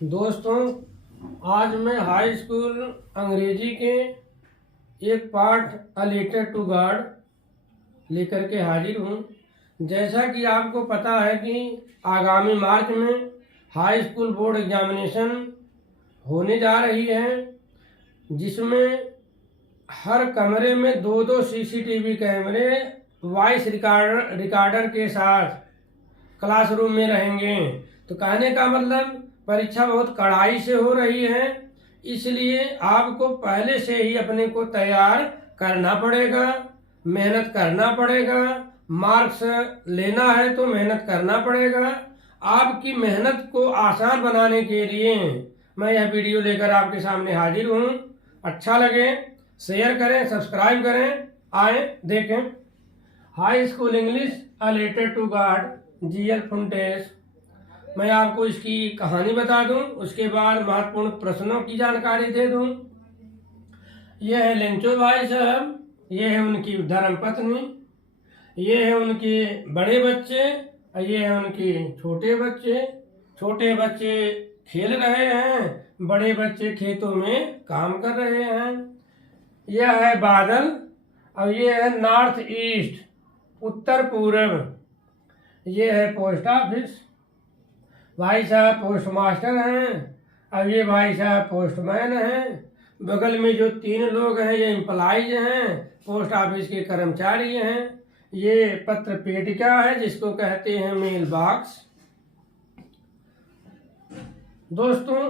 दोस्तों, आज मैं हाई स्कूल अंग्रेजी के एक पाठ अ लेटर टू गॉड लेकर के हाजिर हूँ। जैसा कि आपको पता है कि आगामी मार्च में हाई स्कूल बोर्ड एग्जामिनेशन होने जा रही है, जिसमें हर कमरे में दो दो सीसीटीवी कैमरे वॉइस रिकॉर्डर के साथ क्लासरूम में रहेंगे। तो कहने का मतलब परीक्षा बहुत कड़ाई से हो रही है, इसलिए आपको पहले से ही अपने को तैयार करना पड़ेगा, मेहनत करना पड़ेगा। मार्क्स लेना है तो मेहनत करना पड़ेगा। आपकी मेहनत को आसान बनाने के लिए मैं यह वीडियो लेकर आपके सामने हाजिर हूँ। अच्छा लगे शेयर करें, सब्सक्राइब करें। आए देखें। High school English a letter to God GL Fuentes. मैं आपको इसकी कहानी बता दूं, उसके बाद महत्वपूर्ण प्रश्नों की जानकारी दे दूं। यह है लेंचो भाई साहब, ये है उनकी धर्मपत्नी, ये है उनके बड़े बच्चे, ये है उनके छोटे बच्चे। छोटे बच्चे खेल रहे हैं, बड़े बच्चे खेतों में काम कर रहे हैं। यह है बादल और ये है नॉर्थ ईस्ट, उत्तर पूर्व। ये है पोस्ट ऑफिस, भाई साहब पोस्ट मास्टर हैं और ये भाई साहब पोस्टमैन हैं। बगल में जो तीन लोग हैं ये एम्प्लॉइज हैं, पोस्ट ऑफिस के कर्मचारी हैं। ये पत्र पेटिका है जिसको कहते हैं मेल बॉक्स। दोस्तों,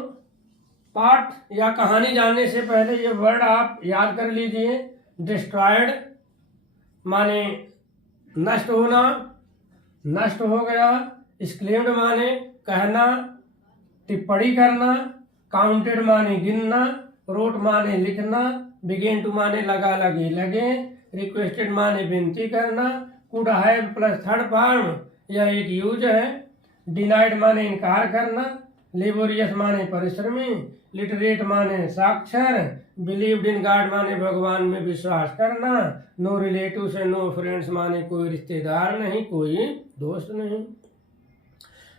पाठ या कहानी जानने से पहले ये वर्ड आप याद कर लीजिए। डिस्ट्रॉयड माने नष्ट होना, नष्ट हो गया। एक्सक्लेम्ड माने कहना, टिप्पणी करना। काउंटेड माने गिनना। रोट माने लिखना। बिगेन टू माने लगा, लगे, लगे। रिक्वेस्टेड माने विनती करना। Could have plus third form यह एक यूज है। डिनाइड माने इनकार करना। लेबोरियस माने परिश्रमी। लिटरेट माने साक्षर। बिलीव्ड इन गॉड माने भगवान में विश्वास करना। नो रिलेटिव से नो फ्रेंड्स माने कोई रिश्तेदार नहीं, कोई दोस्त नहीं।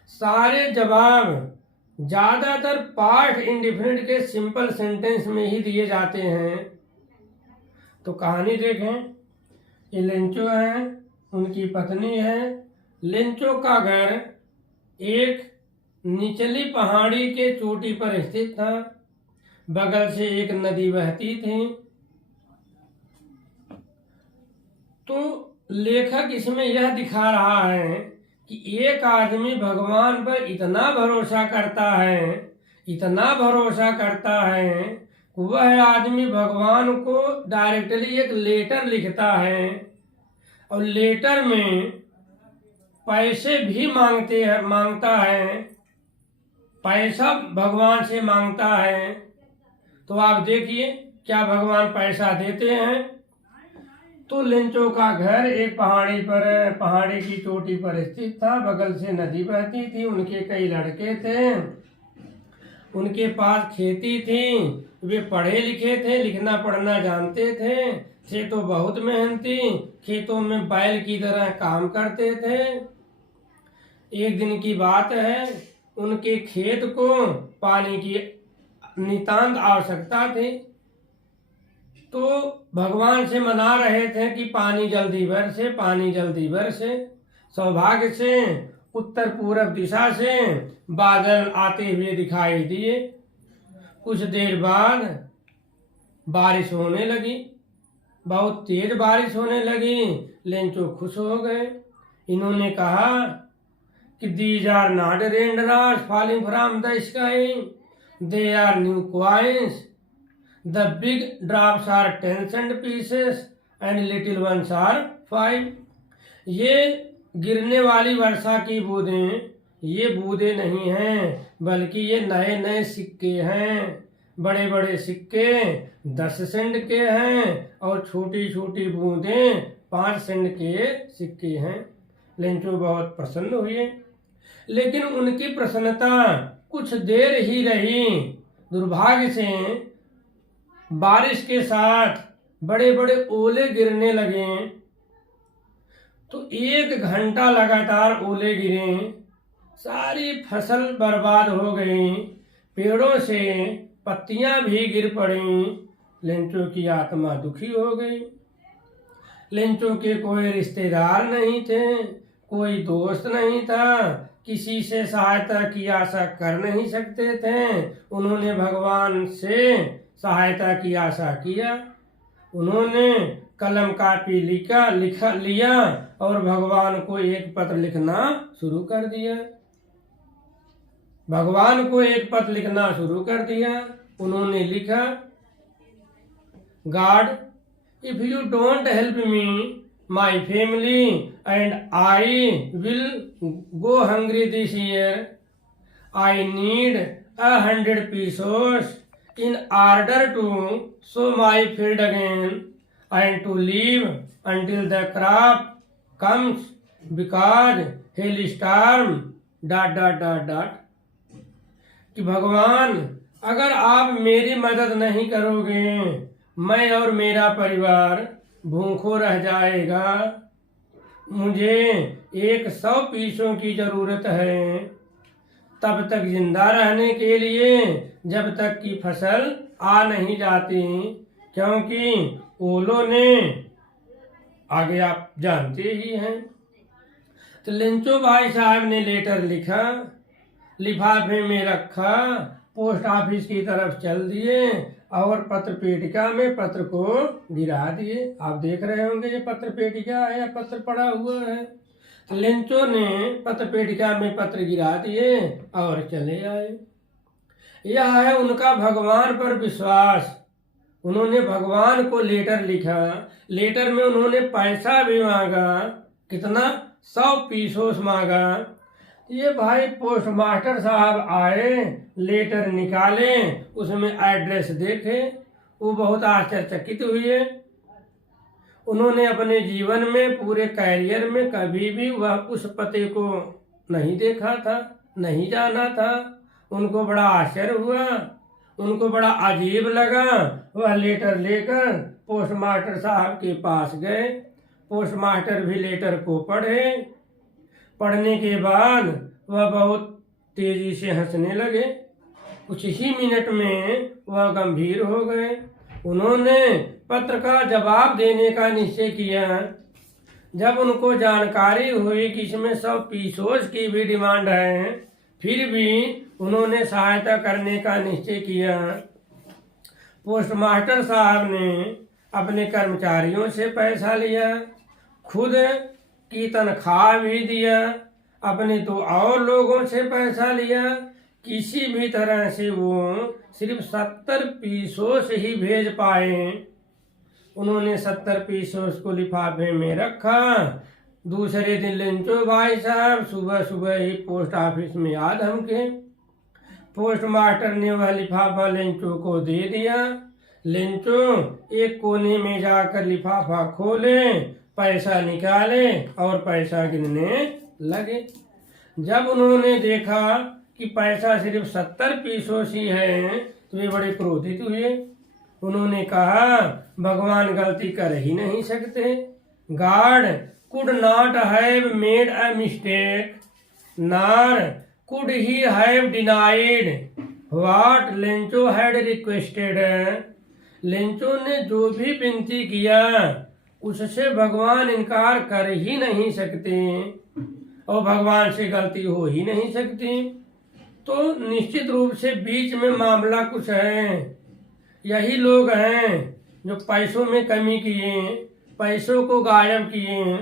सारे जवाब ज्यादातर पास्ट इंडिफिनिट के सिंपल सेंटेंस में ही दिए जाते हैं। तो कहानी देखें। ये लेंचो है, उनकी पत्नी है। लेंचो का घर एक निचली पहाड़ी के चोटी पर स्थित था। बगल से एक नदी बहती थी। तो लेखक इसमें यह दिखा रहा है कि एक आदमी भगवान पर इतना भरोसा करता है, इतना भरोसा करता है, वह आदमी भगवान को डायरेक्टली एक लेटर लिखता है और लेटर में पैसे भी मांगता है, पैसा भगवान से मांगता है। तो आप देखिए क्या भगवान पैसा देते हैं। तो लेंचो का घर एक पहाड़ी की चोटी पर स्थित था। बगल से नदी बहती थी। उनके कई लड़के थे, उनके पास खेती थी। वे पढ़े लिखे थे, लिखना पढ़ना जानते थे तो बहुत मेहनती। खेतों में बैल की तरह काम करते थे। एक दिन की बात है, उनके खेत को पानी की नितांत आवश्यकता थी। तो भगवान से मना रहे थे कि पानी जल्दी बरसे, पानी जल्दी बरसे। सौभाग्य से उत्तर पूर्व दिशा से बादल आते हुए दिखाई दिए। कुछ देर बाद बारिश होने लगी, बहुत तेज बारिश होने लगी। लेंचो खुश हो गए। इन्होंने कहा कि these are not rain drops falling from the sky, they are new coins. The big drops are 10 cent pieces and little ones are 5। ये गिरने वाली वर्षा की बूंदें, ये बूंदें नहीं हैं, बल्कि ये नए नए सिक्के हैं। बड़े बड़े सिक्के 10 सेंट के हैं और छोटी छोटी बूंदें 5 सेंट के सिक्के हैं। लेंचो बहुत प्रसन्न हुए, लेकिन उनकी प्रसन्नता कुछ देर ही रही। दुर्भाग्य से बारिश के साथ बड़े बड़े ओले गिरने लगे। तो 1 घंटा लगातार ओले गिरे, सारी फसल बर्बाद हो गई। पेड़ों से पत्तियां भी गिर पड़ी। लेंचो की आत्मा दुखी हो गई। लेंचो के कोई रिश्तेदार नहीं थे, कोई दोस्त नहीं था, किसी से सहायता की आशा कर नहीं सकते थे। उन्होंने भगवान से सहायता की आशा किया। उन्होंने कलम कापी लिया और भगवान को एक पत्र लिखना शुरू कर दिया। भगवान को एक पत्र लिखना शुरू कर दिया। उन्होंने लिखा, God, if you don't help me, my family and I will go hungry this year. I need 100 pesos in order to sow my field again and to live until the crop comes because hailstorm ... कि भगवान, अगर आप मेरी मदद नहीं करोगे, मैं और मेरा परिवार भूखों रह जाएगा। मुझे 100 पैसों की जरूरत है तब तक जिंदा रहने के लिए, जब तक कि फसल आ नहीं जाती, क्योंकि ओलों ने, आगे आप जानते ही हैं। तो लेंचो भाई साहब ने लेटर लिखा, लिफाफे में रखा, पोस्ट ऑफिस की तरफ चल दिए और पत्र पेटिका में पत्र को गिरा दिए। आप देख रहे होंगे ये पत्र पेटिका है या पत्र पड़ा हुआ है। तो लेंचो ने पत्र पेटिका में पत्र गिरा दिए और चले आए। यह है उनका भगवान पर विश्वास। उन्होंने भगवान को लेटर लिखा। लेटर में उन्होंने पैसा भी मांगा। कितना? 100 pesos मांगा। ये भाई पोस्टमास्टर साहब आए, लेटर निकाले, उसमें एड्रेस देखे, वो बहुत आश्चर्यचकित हुए। उन्होंने अपने जीवन में, पूरे कैरियर में कभी भी वह उस पते को नहीं देखा था, नहीं जाना था। उनको बड़ा आश्चर्य हुआ, उनको बड़ा अजीब लगा। वह लेटर लेकर पोस्टमास्टर साहब के पास गए। पोस्टमास्टर भी लेटर को पढ़े। पढ़ने के बाद वह बहुत तेजी से हंसने लगे। कुछ ही मिनट में वह गंभीर हो गए। उन्होंने पत्र का जवाब देने का निश्चय किया। जब उनको जानकारी हुई कि इसमें 100 pesos की भी डिमांड है, फिर भी उन्होंने सहायता करने का निश्चय किया। पोस्टमास्टर साहब ने अपने कर्मचारियों से पैसा लिया, खुद की तनख्वाह भी दिया, अपने 2 और लोगों से पैसा लिया। किसी भी तरह से वो सिर्फ 70 pesos ही भेज पाए। उन्होंने 70 pesos को लिफाफे में रखा। दूसरे दिन लेंचो भाई साहब सुबह सुबह ही पोस्ट ऑफिस में आ धमके। पोस्टमास्टर ने वह लिफाफा लेंचो को दे दिया। लेंचो एक कोने में जाकर लिफाफा खोले, पैसा निकाले और पैसा गिनने लगे। जब उन्होंने देखा कि पैसा सिर्फ 70 pesos ही है, तो वे बड़े क्रोधित हुए। उन्होंने कहा, भगवान गलती कर ही नहीं सकते। God could not have made a mistake, nor could he have denied what Lencho had requested. Lencho ने जो भी विनती किया उससे भगवान इनकार कर ही नहीं सकते और भगवान से गलती हो ही नहीं सकती। तो निश्चित रूप से बीच में मामला कुछ है। यही लोग हैं जो पैसों में कमी किए, पैसों को गायब किए।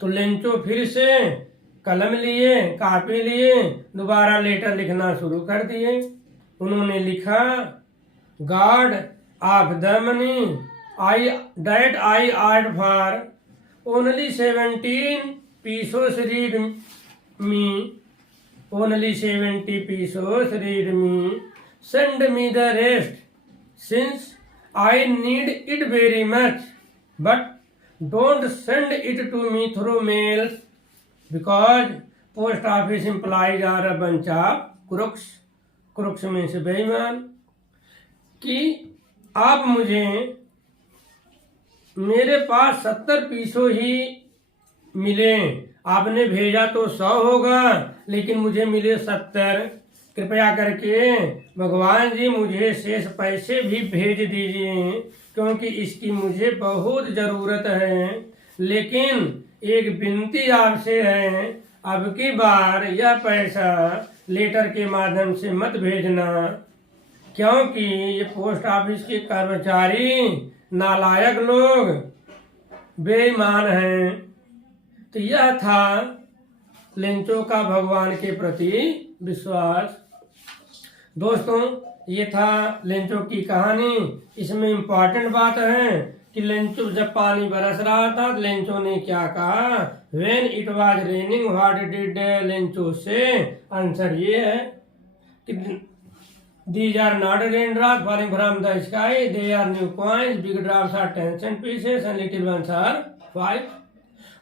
तो लेंचो फिर से कलम लिए, कापी लिए, दोबारा लेटर लिखना शुरू कर दिए। उन्होंने लिखा, God of the money that I asked for, only 17 pesos read me, only 70 pesos read me, send me the rest, since I need it very much, but don't send it to me through mail, because post office employees are a bunch of crooks, crooks में से बेईमान। कि आप मुझे, मेरे पास 70 pesos ही मिले, आपने भेजा तो 100 होगा, लेकिन मुझे मिले 70, कृपया करके भगवान जी मुझे शेष पैसे भी भेज दीजिए, क्योंकि इसकी मुझे बहुत ज़रूरत है। लेकिन एक विनती आपसे है, अब की बार यह पैसा लेटर के माध्यम से मत भेजना, क्योंकि ये पोस्ट ऑफिस के कर्मचारी नालायक लोग बेईमान हैं। तो यह था लेंचो का भगवान के प्रति विश्वास। दोस्तों, ये था लेंचो की कहानी। इसमें इम्पोर्टेंट बात है कि लेंचो जब पानी बरस रहा था तो लेंचो ने क्या कहा, when it was raining what did Lencho से। आंसर ये है कि these are not raindrops falling from the sky, they are new coins, big drops are 10 cent pieces and little ones are 5।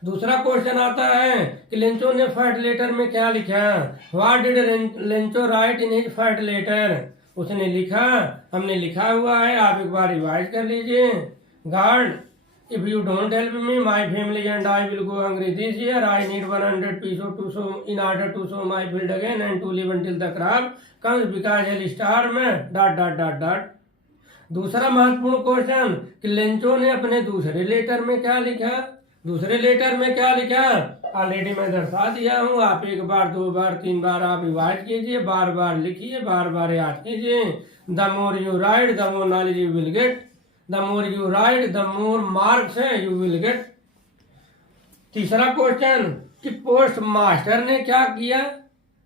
दूसरा क्वेश्चन आता है कि लेंचो ने fat letter में क्या लिखा, what did Lencho write in his fat letter. उसने लिखा, हमने लिखा हुआ है, आप एक बार रिवाइज कर लीजिए। Guard, if you don't help me, my family and I will go hungry this year. I need 100 pesos to sow in order to sow my field again and to live until the crop comes because hell star में ... दूसरा महत्वपूर्ण question कि Lencho ने अपने दूसरे letter में क्या लिखा। दूसरे लेटर में क्या लिखा ऑलरेडी मैं दर्शा दिया हूँ, आप एक बार, दो बार, तीन बार आप रिवाइज कीजिए, बार बार लिखिए, बार बार याद कीजिए। The more you right the more knowledge you will get, the more you right the more marks you will get. तीसरा क्वेश्चन कि पोस्ट मास्टर ने क्या किया।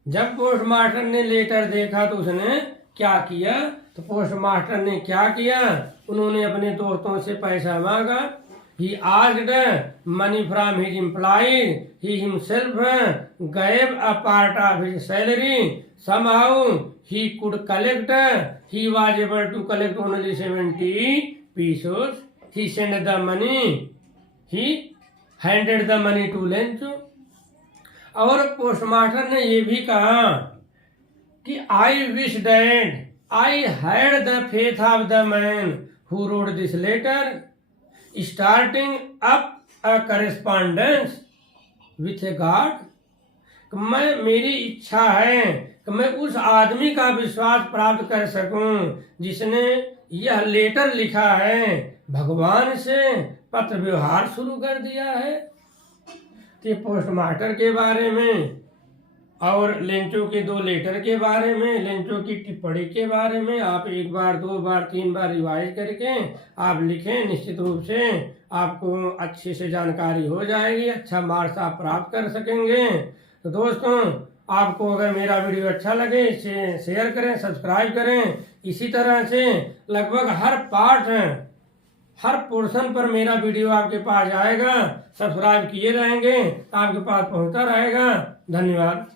जब पोस्ट मास्टर ने लेटर देखा तो उसने क्या किया, तो पोस्ट मास्टर ने क्या किया, उन्होंने अपने दोस्तों से पैसा मांगा। He asked money from his employee. He himself gave a part of his salary. Somehow he could collect. He was able to collect only 70 pesos. He sent the money. He handed the money to Lencho. और postmaster ने ये भी कहा कि I wish that I had the faith of the man who wrote this letter, starting up a correspondence with a God। मेरी इच्छा है कि मैं उस आदमी का विश्वास प्राप्त कर सकूं जिसने यह लेटर लिखा है, भगवान से पत्र व्यवहार शुरू कर दिया है। तो पोस्टमास्टर के बारे में और लेंचो के दो लेटर के बारे में, लेंचो की टिप्पणी के बारे में आप एक बार, दो बार, तीन बार रिवाइज करके आप लिखें, निश्चित रूप से आपको अच्छे से जानकारी हो जाएगी, अच्छा मार्क्स आप प्राप्त कर सकेंगे। तो दोस्तों, आपको अगर मेरा वीडियो अच्छा लगे इसे शेयर करें, सब्सक्राइब करें। इसी तरह से लगभग हर पार्ट, हर पोर्शन पर मेरा वीडियो आपके पास आएगा। सब्सक्राइब किए रहेंगे, आपके पास पहुंचता रहेगा। धन्यवाद।